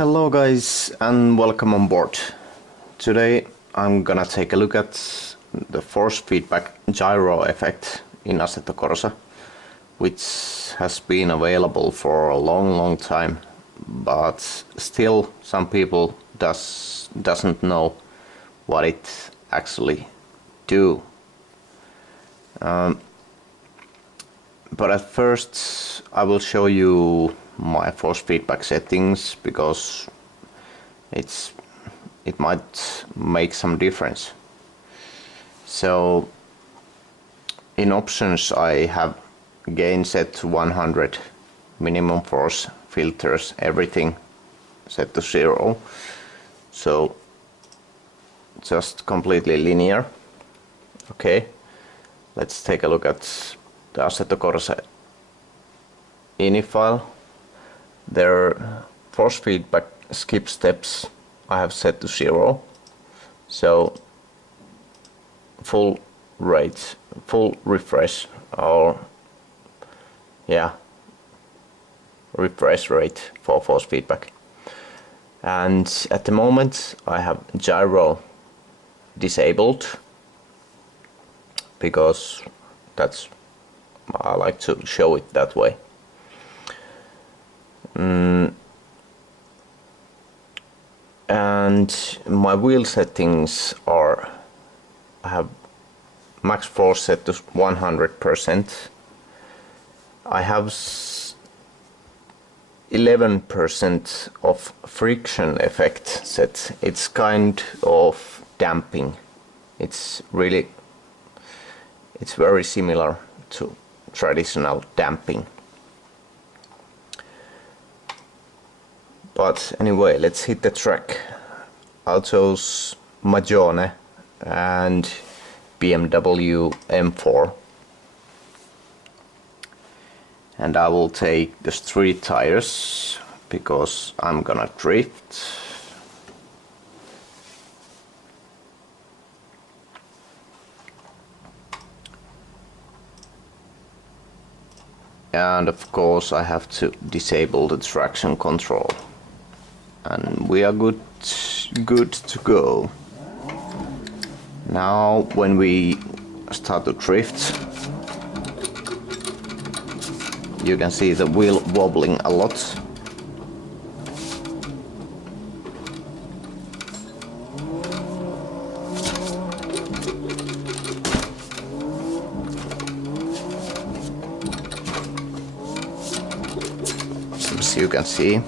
Hello guys and welcome on board. Today I'm gonna take a look at the force feedback gyro effect in Assetto Corsa, which has been available for a long time, but still some people doesn't know what it actually do. But at first I will show you my force feedback settings, because it might make some difference. So in options I have gain set to 100, minimum force, filters, everything set to 0, so just completely linear. Okay, let's take a look at the Assetto Corsa ini file. Their force feedback skip steps I have set to 0, so full refresh, or refresh rate for force feedback. And at the moment I have gyro disabled, because I like to show it that way. And my wheel settings are, I have max force set to 100%. I have 11% of friction effect set. It's kind of damping. It's very similar to traditional damping. But anyway, let's hit the track. I'll choose Magione and BMW M4, and I will take the street tires because I'm gonna drift. And of course I have to disable the traction control, and we are good to go. Now when we start to drift, you can see the wheel wobbling a lot. As you can see.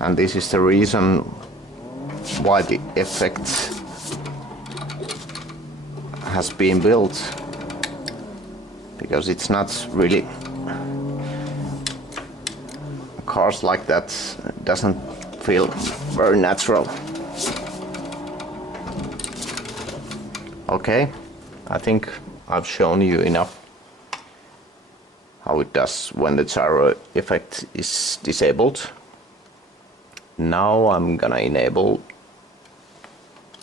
And this is the reason why the effect has been built, because it's not really, cars like that doesn't feel very natural. Okay, I think I've shown you enough how it does when the gyro effect is disabled. Now I'm gonna enable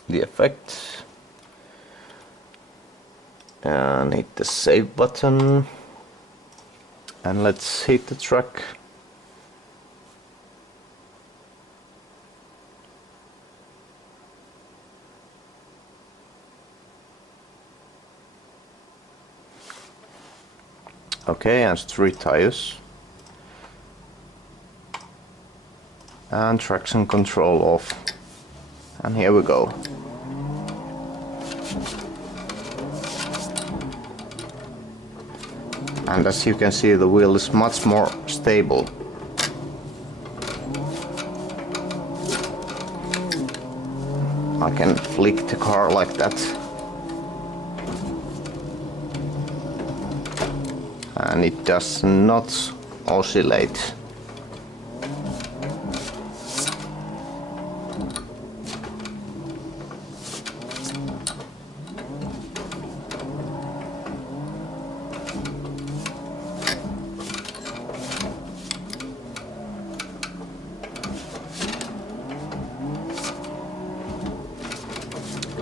the effect and hit the save button, and let's hit the track. Okay, and street tires. And traction control off, and here we go. And as you can see, the wheel is much more stable. I can flick the car like that, and it does not oscillate.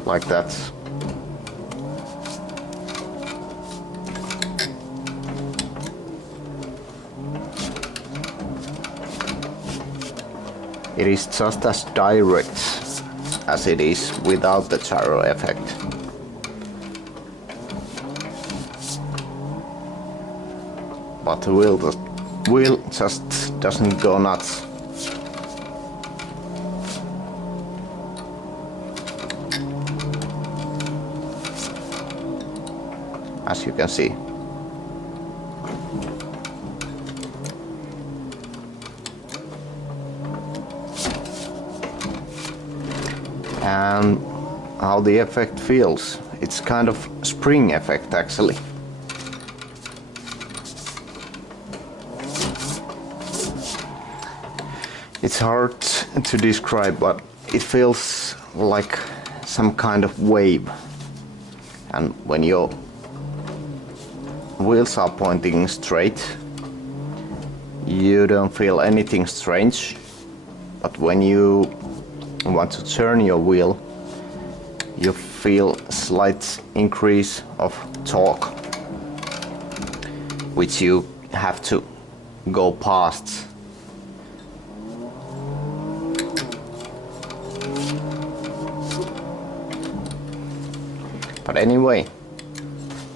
Like that. It is just as direct as it is without the gyro effect. But the wheel just doesn't go nuts. As you can see. And how the effect feels. It's kind of spring effect actually. It's hard to describe, but it feels like some kind of wave. And when your wheels are pointing straight, you don't feel anything strange. But when you want to turn your wheel, you feel slight increase of torque, which you have to go past. But anyway,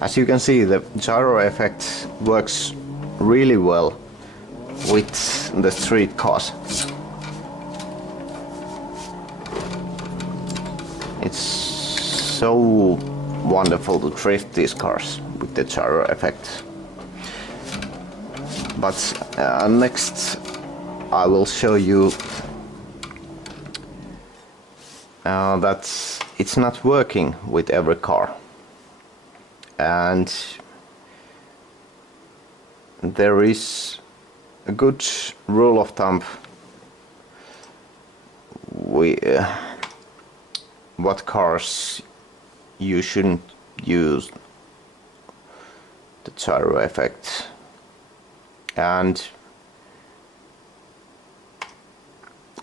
as you can see, the gyro effect works really well with the street cars. It's so wonderful to drift these cars with the gyro effect. But next I will show you that it's not working with every car. And there is a good rule of thumb what cars you shouldn't use the gyro effect. And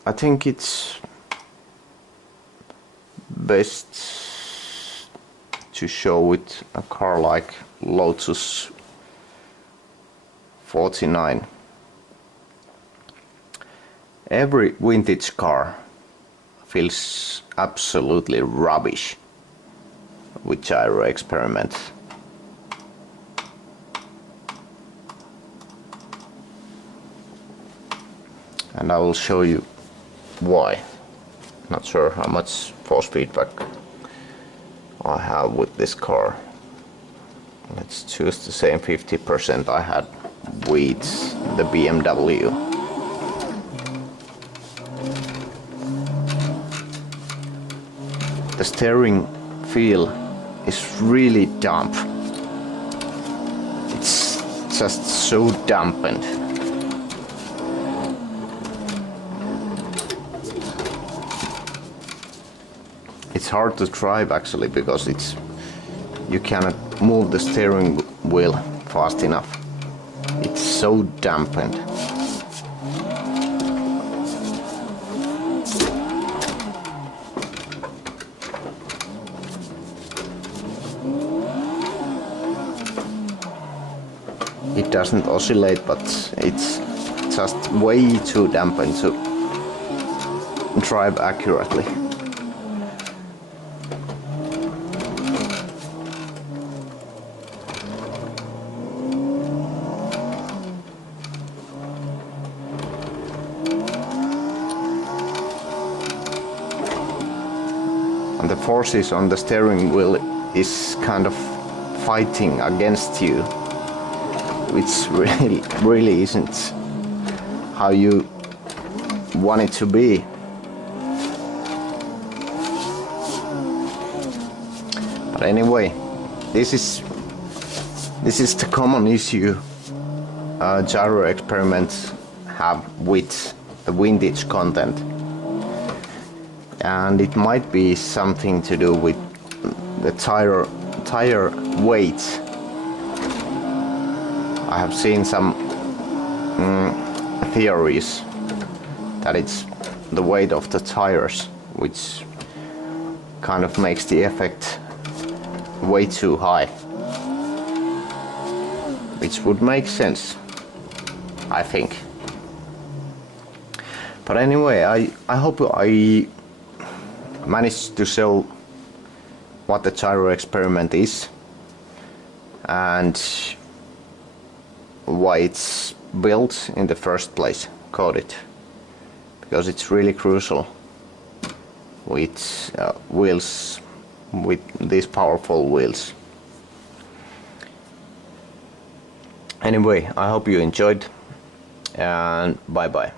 I think it's best to show with a car like Lotus 49. Every vintage car feels absolutely rubbish with gyro experiments. And I will show you why. Not sure how much force feedback I have with this car. Let's choose the same 50% I had with the BMW. The steering feel is really damp. It's just so dampened. It's hard to drive actually, because you cannot move the steering wheel fast enough. It's so dampened. It doesn't oscillate, but it's just way too dampened to drive accurately. And the forces on the steering wheel is kind of fighting against you, which really isn't how you want it to be. But anyway, this is the common issue gyro experiments have with the vintage content. And it might be something to do with the tire weight. I have seen some theories that it's the weight of the tires which kind of makes the effect way too high, which would make sense, I think. But anyway, I hope I managed to show what the gyro experiment is and why it's built in the first place, coded, because it's really crucial with wheels, with these powerful wheels. Anyway, I hope you enjoyed, and bye bye.